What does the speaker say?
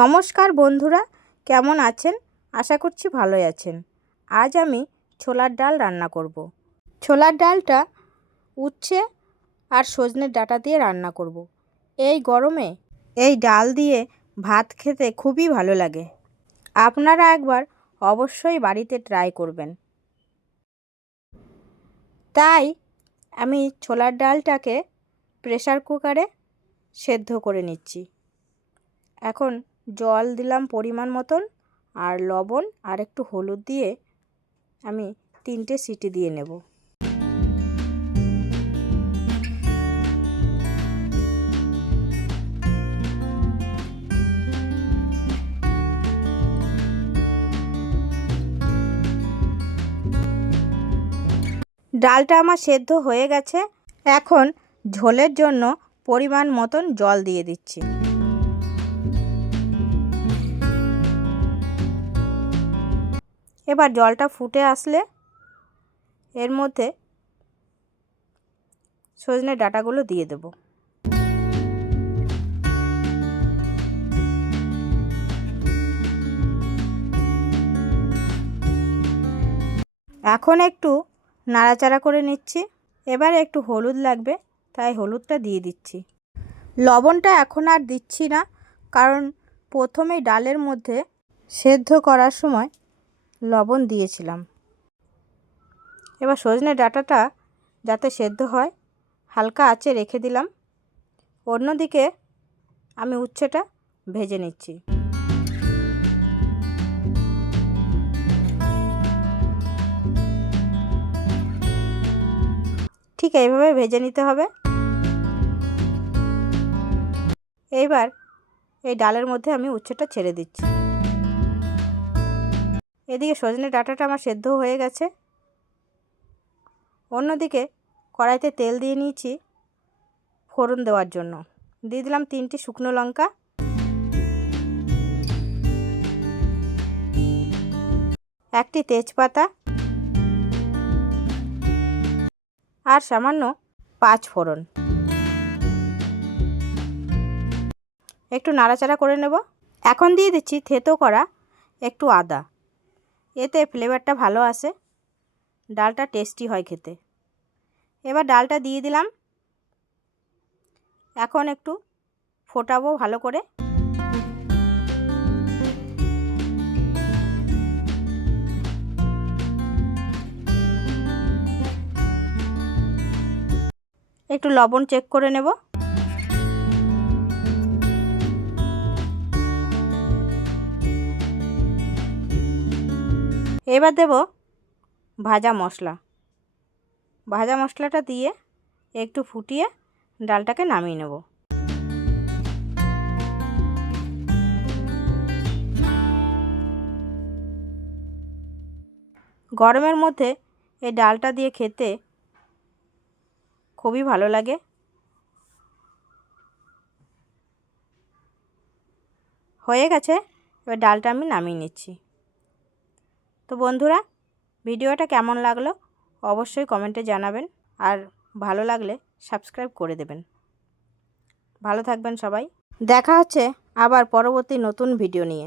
নমস্কার বন্ধুরা, কেমন আছেন? আশা করছি ভালোই আছেন। আজ আমি ছোলার ডাল রান্না করব। ছোলার ডালটা উচ্ছে আর সজনের ডাটা দিয়ে রান্না করব। এই গরমে এই ডাল দিয়ে ভাত খেতে খুবই ভালো লাগে। আপনারা একবার অবশ্যই বাড়িতে ট্রাই করবেন। তাই আমি ছোলার ডালটাকে প্রেসার কুকারে সেদ্ধ করে নিচ্ছি। এখন জল দিলাম পরিমাণ মতন আর লবণ আর একটু হলুদ দিয়ে আমি তিনটে সিটি দিয়ে নেব। ডালটা আমার সেদ্ধ হয়ে গেছে। এখন ঝোলের জন্য পরিমাণ মতন জল দিয়ে দিচ্ছি। এবার জলটা ফুটে আসলে এর মধ্যে সজনে ডাটাগুলো দিয়ে দেব। এখন একটু নাড়াচাড়া করে নিচ্ছি। এবারে একটু হলুদ লাগবে, তাই হলুদটা দিয়ে দিচ্ছি। লবণটা এখন আর দিচ্ছি না, কারণ প্রথমেই ডালের মধ্যে সেদ্ধ করার সময় লবণ দিয়েছিলাম। এবার সজনে ডাটাটা যাতে সেদ্ধ হয়, হালকা আঁচে রেখে দিলাম। অন্যদিকে আমি উচ্ছেটা ভেজে নিচ্ছি। ঠিক এইভাবে ভেজে নিতে হবে। এইবার এই ডালের মধ্যে আমি উচ্ছেটা ছেড়ে দিচ্ছি। এদিকে সজনে ডাঁটাটা আমার সেদ্ধ হয়ে গেছে। অন্যদিকে কড়াইতে তেল দিয়ে নিয়েছি ফোড়ন দেওয়ার জন্য। দিয়ে দিলাম তিনটি শুকনো লঙ্কা। একটি তেজপাতা। আর সামান্য পাঁচ ফোড়ন। একটু নাড়াচাড়া করে নেব। এখন দিয়ে দিচ্ছি থেতো করা একটু আদা। এতে ফ্লেভারটা ভালো আসে। ডালটা টেস্টি হয় খেতে। এবার ডালটা দিয়ে দিলাম। এখন একটু ফোটাবো ভালো করে। একটু লবণ চেক করে নেব। এবার দেব ভাজা মশলা। ভাজা মশলাটা দিয়ে একটু ফুটিয়ে ডালটাকে নামিয়ে নেব। গরমের মধ্যে এই ডালটা দিয়ে খেতে খুবই ভালো লাগে। হয়ে গেছে, এবার ডালটা আমি নামিয়ে নিচ্ছি। তো বন্ধুরা, ভিডিওটা কেমন লাগল অবশ্যই কমেন্টে জানাবেন আর ভালো লাগলে সাবস্ক্রাইব করে দেবেন। ভালো থাকবেন সবাই। দেখা হচ্ছে আবার পরবর্তী নতুন ভিডিও নিয়ে।